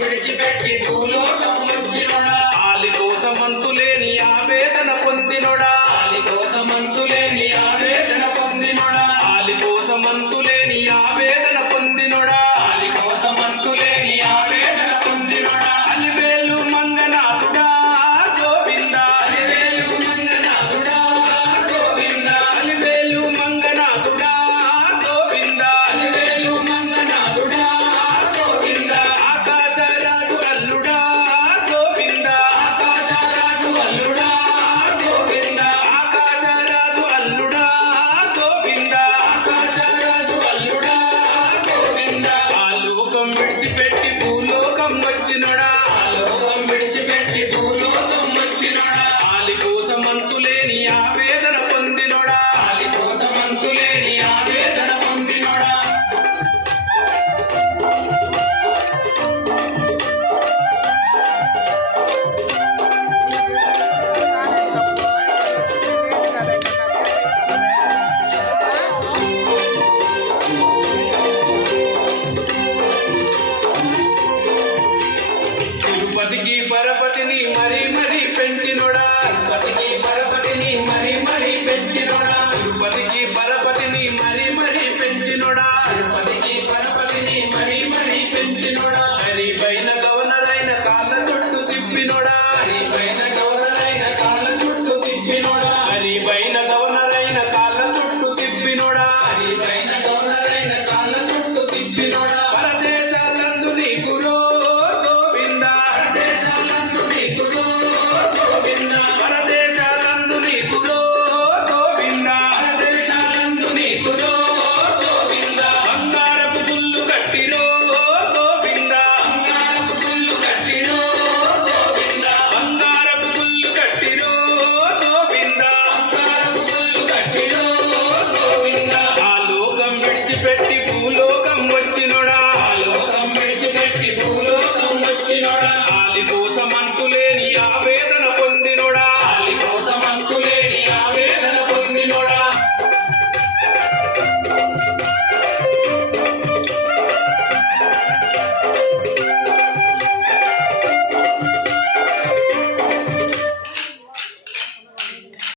విడిచిపెట్టి భూలోకం నుంచి గణపతికి పరపతిని మరి మరి పెంచినోడా? గణపతికి పరపతిని మరి మరి పెంచినోడా? తిరుపతికి పరపతిని మరి మరి పెంచినోడా? తిరుపతికి పరపతిని మరి మరి పెంచినోడా? గరీబైన గవర్నర్ అయిన కాళ్ళ చుట్టూ తిప్పినోడా?